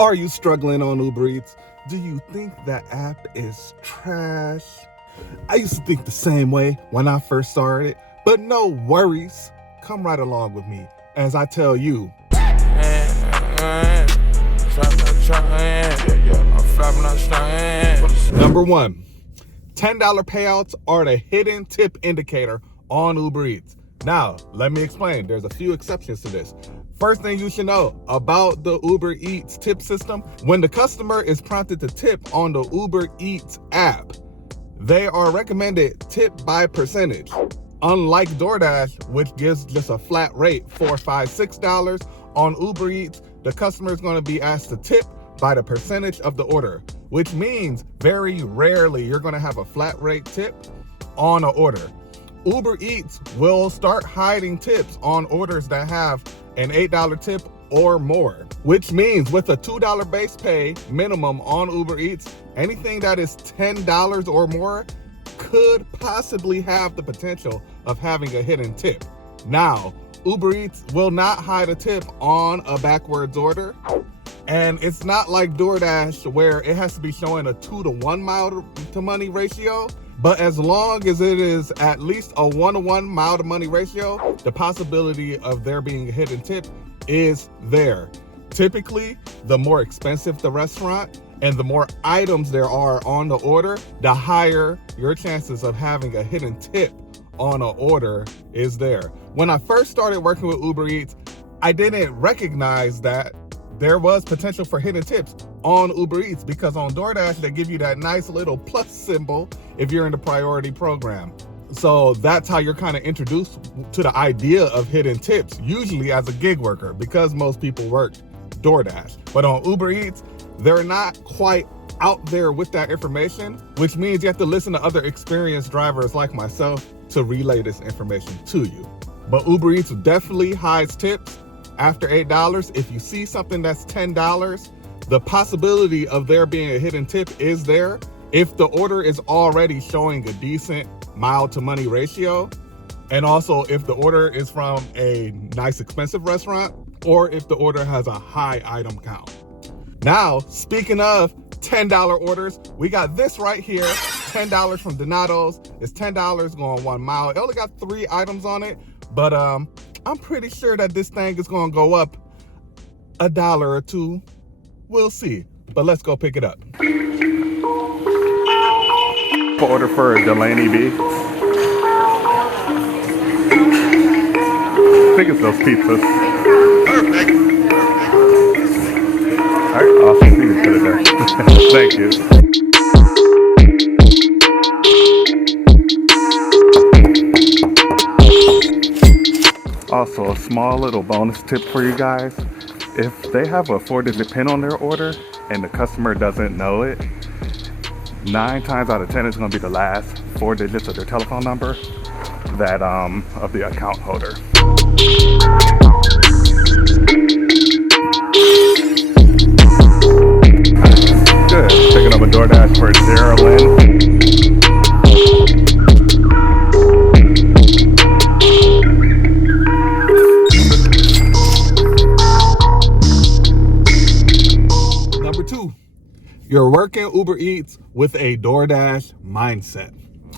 Are you struggling on Uber Eats? Do you think that app is trash? I used to think the same way when I first started, but no worries. Come right along with me as I tell you. Number one, $10 payouts are the hidden tip indicator on Uber Eats. Now, let me explain. There's a few exceptions to this. First thing you should know about the Uber Eats tip system, when the customer is prompted to tip on the Uber Eats app, they are recommended tip by percentage. Unlike DoorDash, which gives just a flat rate, $4, $5, $6, on Uber Eats, the customer is going to be asked to tip by the percentage of the order, which means very rarely you're going to have a flat rate tip on an order. Uber Eats will start hiding tips on orders that have an $8 tip or more, which means with a $2 base pay minimum on Uber Eats, anything that is $10 or more could possibly have the potential of having a hidden tip. Now, Uber Eats will not hide a tip on a backwards order, and it's not like DoorDash where it has to be showing a 2-to-1 mile to money ratio. But as long as it is at least a 1-to-1 mile to money ratio, the possibility of there being a hidden tip is there. Typically, the more expensive the restaurant and the more items there are on the order, the higher your chances of having a hidden tip on an order is there. When I first started working with Uber Eats, I didn't recognize that there was potential for hidden tips on Uber Eats, because on DoorDash, they give you that nice little plus symbol if you're in the priority program. So that's how you're kind of introduced to the idea of hidden tips, usually as a gig worker, because most people work DoorDash. But on Uber Eats, they're not quite out there with that information, which means you have to listen to other experienced drivers like myself to relay this information to you. But Uber Eats definitely hides tips after $8. If you see something that's $10, the possibility of there being a hidden tip is there if the order is already showing a decent mile to money ratio, and also if the order is from a nice expensive restaurant, or if the order has a high item count. Now, speaking of $10 orders, we got this right here, $10 from Donato's. It's $10 going 1 mile. It only got 3 items on it, but I'm pretty sure that this thing is gonna go up $1 or $2. We'll see, but let's go pick it up. Order for a Delaney B. I think it's those pizzas. Perfect. All right, awesome. You can put it there. Thank you. Also, a small little bonus tip for you guys. If they have a 4-digit PIN on their order and the customer doesn't know it, 9 times out of 10 it's going to be the last 4 digits of their telephone number that of the account holder. Good. Picking up a DoorDash for Geraldine. Number 2, you're working Uber Eats with a DoorDash mindset.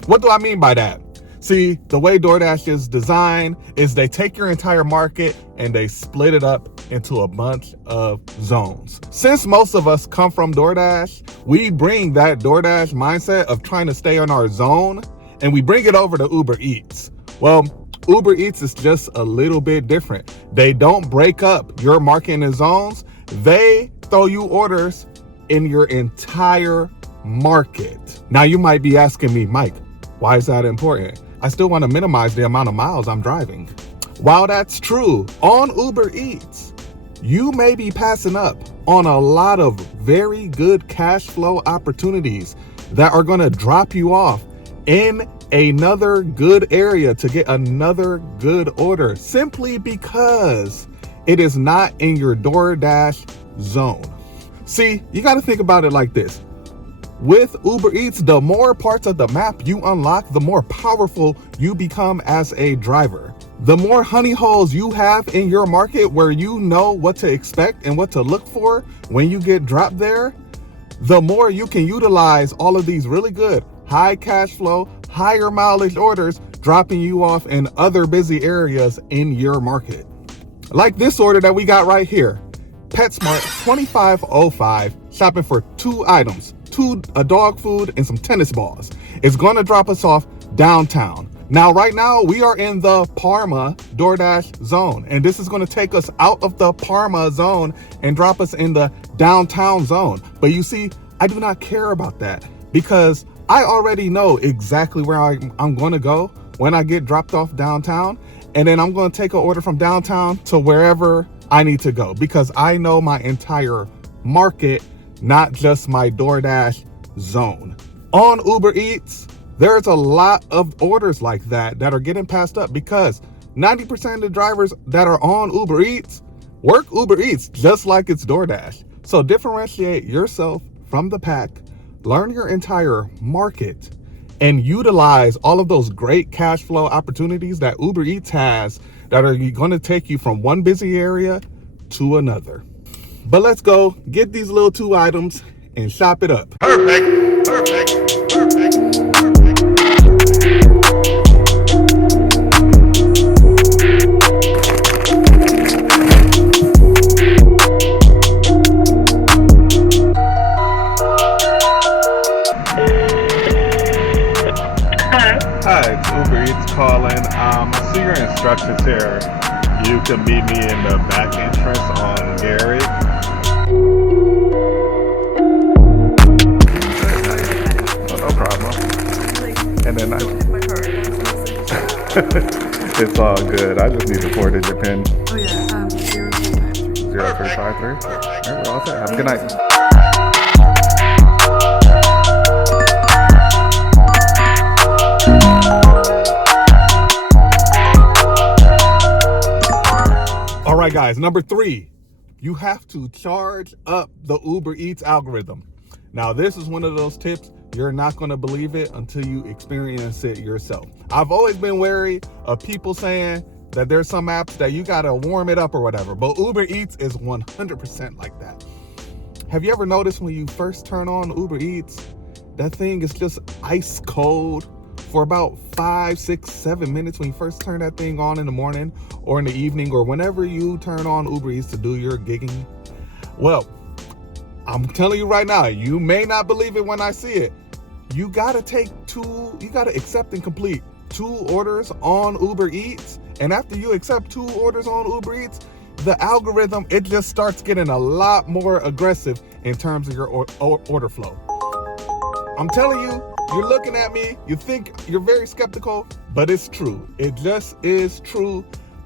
What do I mean by that? See, the way DoorDash is designed is they take your entire market and they split it up into a bunch of zones. Since most of us come from DoorDash, we bring that DoorDash mindset of trying to stay on our zone and we bring it over to Uber Eats. Well, Uber Eats is just a little bit different. They don't break up your market into zones. They throw you orders in your entire market. Now you might be asking me, Mike, why is that important? I still want to minimize the amount of miles I'm driving. While that's true, on Uber Eats, you may be passing up on a lot of very good cash flow opportunities that are going to drop you off in another good area to get another good order, simply because it is not in your DoorDash zone. See, you got to think about it like this. With Uber Eats, the more parts of the map you unlock, the more powerful you become as a driver. The more honey holes you have in your market where you know what to expect and what to look for when you get dropped there, the more you can utilize all of these really good, high cash flow, higher mileage orders dropping you off in other busy areas in your market. Like this order that we got right here. PetSmart 2505, shopping for 2 items, a dog food and some tennis balls. It's gonna drop us off downtown. Now, right now, we are in the Parma DoorDash zone, and this is gonna take us out of the Parma zone and drop us in the downtown zone. But you see, I do not care about that because I already know exactly where I'm gonna go when I get dropped off downtown, and then I'm gonna take an order from downtown to wherever I need to go because I know my entire market, not just my DoorDash zone. On Uber Eats, there's a lot of orders like that are getting passed up because 90% of the drivers that are on Uber Eats work Uber Eats just like it's DoorDash. So differentiate yourself from the pack, learn your entire market, and utilize all of those great cash flow opportunities that Uber Eats has that are going to take you from one busy area to another. But let's go get these little 2 items and shop it up. Perfect, perfect, perfect. Hi, it's Uber Eats calling. I see your instructions here. You can meet me in the back entrance on Gary. Oh, no problem. And then it's all good. I just need the 4-digit pin. Oh yeah, 0353. 0353. All right, we're all set. Have a good night. All right, guys, number 3, you have to charge up the Uber Eats algorithm. Now, this is one of those tips, you're not going to believe it until you experience it yourself. I've always been wary of people saying that there's some apps that you got to warm it up or whatever, but Uber Eats is 100% like that. Have you ever noticed when you first turn on Uber Eats, that thing is just ice cold for about 5, 6, 7 minutes when you first turn that thing on in the morning or in the evening or whenever you turn on Uber Eats to do your gigging? Well, I'm telling you right now, you may not believe it when I see it. You gotta accept and complete 2 orders on Uber Eats. And after you accept 2 orders on Uber Eats, the algorithm, it just starts getting a lot more aggressive in terms of your order flow. I'm telling you, you're looking at me, you think you're very skeptical, but it's true. It just is true.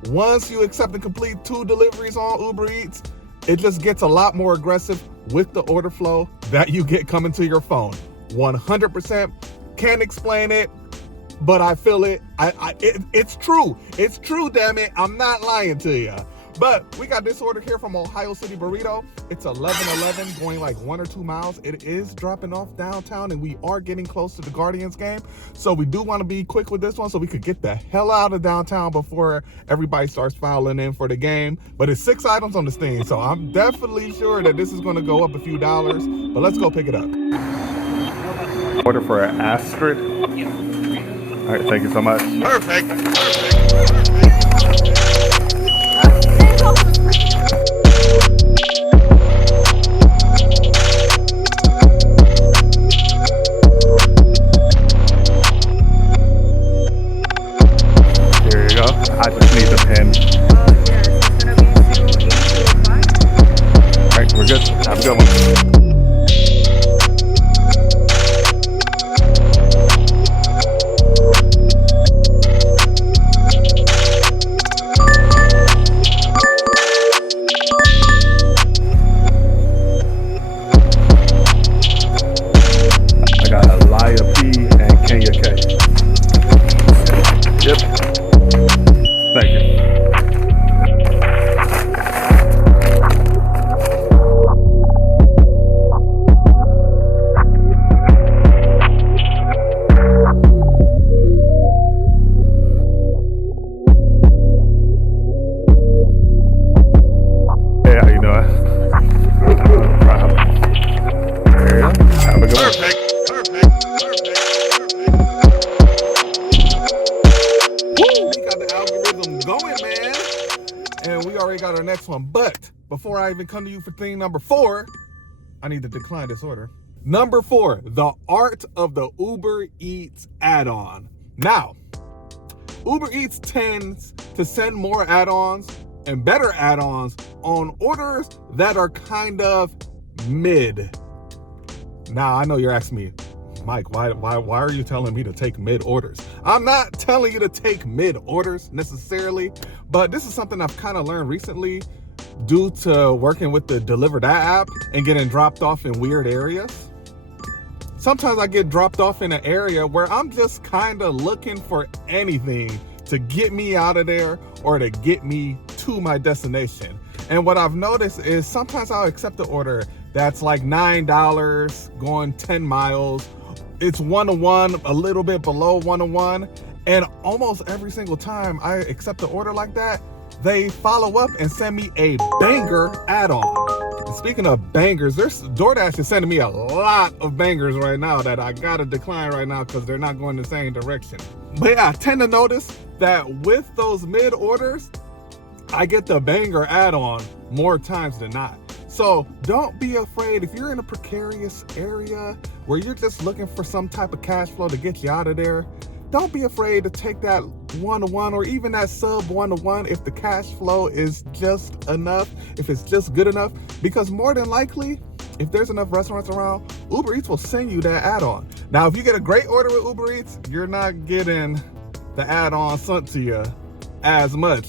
Once you accept and complete 2 deliveries on Uber Eats, it just gets a lot more aggressive with the order flow that you get coming to your phone. 100%. Can't explain it, but I feel it. It's true. It's true, damn it. I'm not lying to you. But we got this order here from Ohio City Burrito. It's 11:11, going like 1 or 2 miles. It is dropping off downtown, and we are getting close to the Guardians game. So we do want to be quick with this one so we could get the hell out of downtown before everybody starts filing in for the game. But it's 6 items on this thing, so I'm definitely sure that this is going to go up a few dollars. But let's go pick it up. Order for an Astrid. All right, thank you so much. Perfect. Here you go. I just need the pen. All right, we're good. Have a good one. Thank you. next one. But before I even come to you for thing number 4, I need to decline this order. Number 4, the art of the Uber Eats add-on. Now, Uber Eats tends to send more add-ons and better add-ons on orders that are kind of mid. Now, I know you're asking me, Mike, why are you telling me to take mid orders? I'm not telling you to take mid orders necessarily, but this is something I've kind of learned recently due to working with the Deliver That app and getting dropped off in weird areas. Sometimes I get dropped off in an area where I'm just kind of looking for anything to get me out of there or to get me to my destination. And what I've noticed is sometimes I'll accept the order that's like $9 going 10 miles. It's 1-to-1, a little bit below 1-to-1. And almost every single time I accept the order like that, they follow up and send me a banger add-on. And speaking of bangers, DoorDash is sending me a lot of bangers right now that I gotta decline right now because they're not going the same direction. But yeah, I tend to notice that with those mid orders, I get the banger add-on more times than not. So don't be afraid if you're in a precarious area where you're just looking for some type of cash flow to get you out of there. Don't be afraid to take that 1-to-1 or even that sub 1-to-1 if the cash flow is just enough, if it's just good enough, because more than likely, if there's enough restaurants around, Uber Eats will send you that add-on. Now, if you get a great order with Uber Eats, you're not getting the add-on sent to you as much.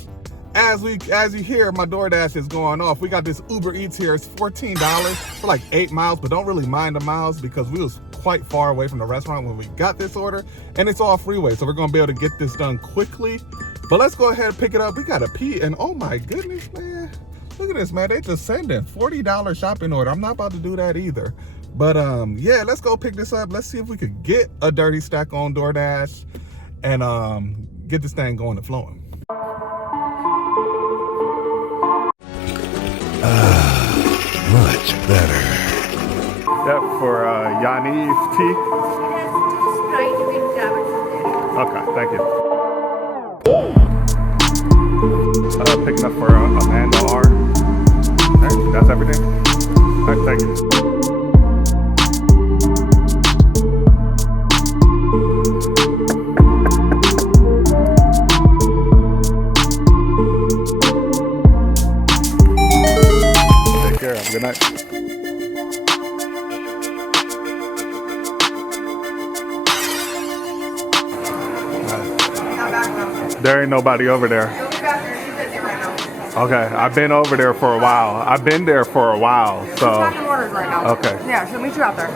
As you hear, my DoorDash is going off. We got this Uber Eats here. It's $14 for like 8 miles, but don't really mind the miles because we was quite far away from the restaurant when we got this order, and it's all freeway, so we're gonna be able to get this done quickly. But let's go ahead and pick it up. We gotta pee, and oh my goodness, man. Look at this, man. They just sent in $40 shopping order. I'm not about to do that either. But yeah, let's go pick this up. Let's see if we could get a dirty stack on DoorDash and get this thing going and flowing. Much better. Yep, for Yani's tea. Okay, thank you. Picking up for Amanda R. Right, that's everything? All right, thank you. Take care, have a good night. There ain't nobody over there. Okay, I've been over there for a while. I've been there for a while, so. She's packing orders right now. Okay. Yeah, she'll meet you out there.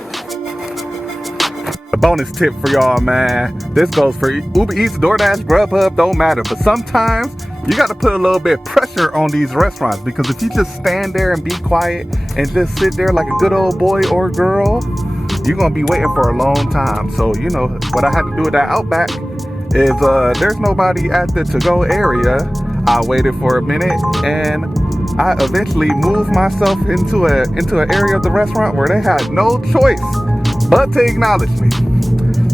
A bonus tip for y'all, man. This goes for Uber Eats, DoorDash, Grubhub, don't matter. But sometimes you got to put a little bit of pressure on these restaurants, because if you just stand there and be quiet and just sit there like a good old boy or girl, you're gonna be waiting for a long time. So you know what I had to do with that Outback is there's nobody at the to-go area. I waited for a minute and I eventually moved myself into an area of the restaurant where they had no choice but to acknowledge me.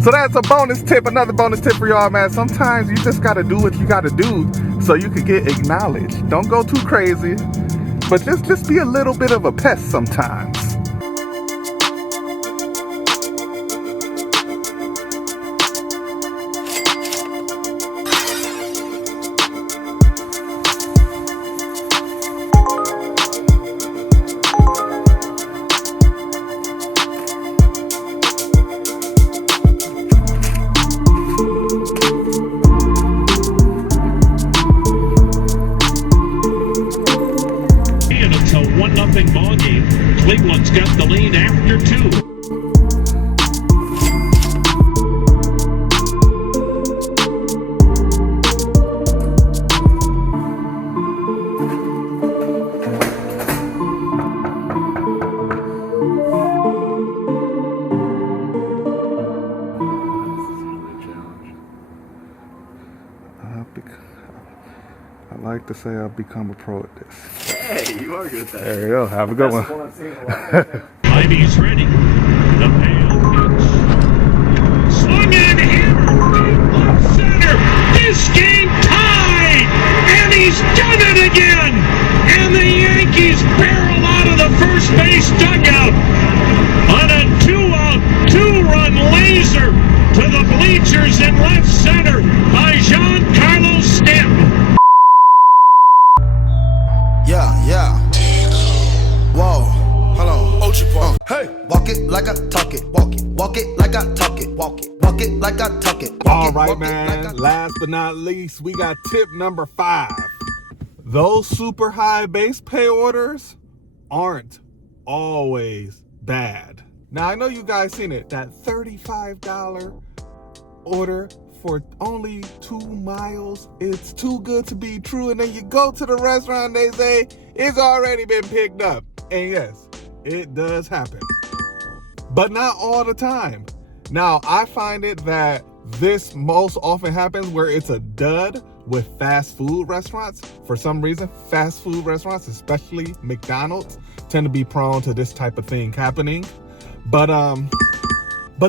So that's a bonus tip, another bonus tip for y'all, man. Sometimes you just gotta do what you gotta do so you can get acknowledged. Don't go too crazy, but just be a little bit of a pest sometimes. Ball game. Cleveland's got the lead after 2. I like to say I've become a pro at this. Hey, you are good at that. There you go. Have a good one. Ivy's ready. The pail pitch. Swung and hammered. Deep left center. This game tied. And he's done it again. And the walk it like I talk it, walk it like I talk it, walk it like I talk it. All right, man. Last but not least, we got tip number 5. Those super high base pay orders aren't always bad. Now, I know you guys seen it, that $35 order for only 2 miles. It's too good to be true. And then you go to the restaurant, they say it's already been picked up. And yes, it does happen, but not all the time. Now, I find it that this most often happens where it's a dud with fast food restaurants. For some reason, fast food restaurants, especially McDonald's, tend to be prone to this type of thing happening. But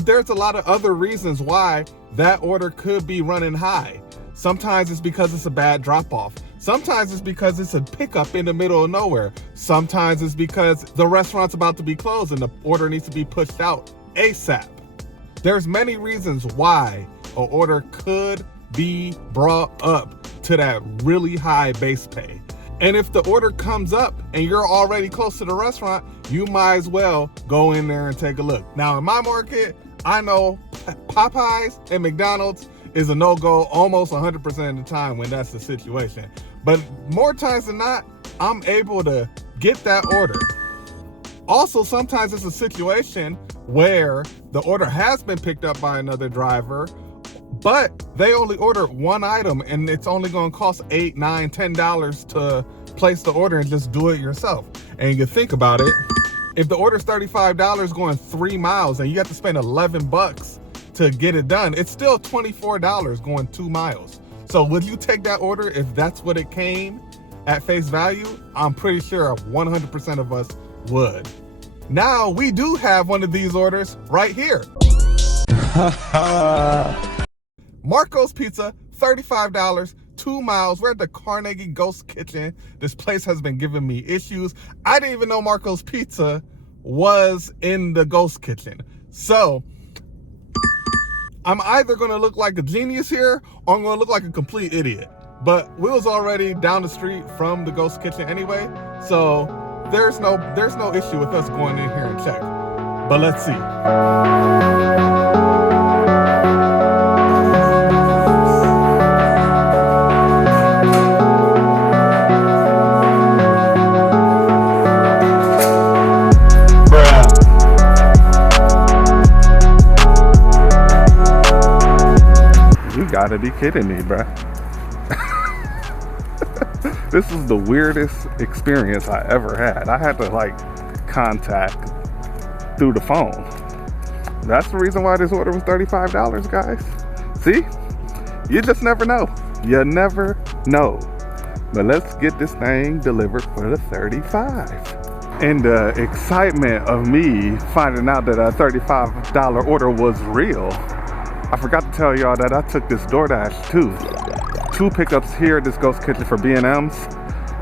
there's a lot of other reasons why that order could be running high. Sometimes it's because it's a bad drop-off. Sometimes it's because it's a pickup in the middle of nowhere. Sometimes it's because the restaurant's about to be closed and the order needs to be pushed out ASAP. There's many reasons why an order could be brought up to that really high base pay. And if the order comes up and you're already close to the restaurant, you might as well go in there and take a look. Now, in my market, I know Popeyes and McDonald's is a no-go almost 100% of the time when that's the situation. But more times than not, I'm able to get that order. Also, sometimes it's a situation where the order has been picked up by another driver, but they only ordered one item and it's only going to cost $8, $9, $10 to place the order and just do it yourself. And you think about it, if the order's $35 going 3 miles and you have to spend $11 to get it done, it's still $24 going 2 miles. So would you take that order if that's what it came at face value? I'm pretty sure 100% of us would. Now, we do have one of these orders right here. Marco's Pizza, $35, 2 miles. We're at the Carnegie Ghost Kitchen. This place has been giving me issues. I didn't even know Marco's Pizza was in the Ghost Kitchen. So I'm either gonna look like a genius here or I'm gonna look like a complete idiot. But we was already down the street from the Ghost Kitchen anyway, so there's no issue with us going in here and check. But let's see. You gotta be kidding me, bruh. This is the weirdest experience I ever had. I had to contact through the phone. That's the reason why this order was $35, guys. See? You just never know. You never know. But let's get this thing delivered for the $35. And the excitement of me finding out that a $35 order was real, I forgot to tell y'all that I took this DoorDash too. 2 pickups here at this Ghost Kitchen for B&M's.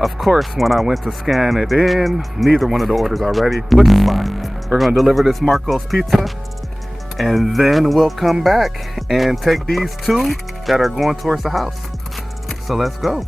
Of course, when I went to scan it in, neither one of the orders are ready, which is fine. We're gonna deliver this Marco's Pizza, and then we'll come back and take these 2 that are going towards the house. So let's go.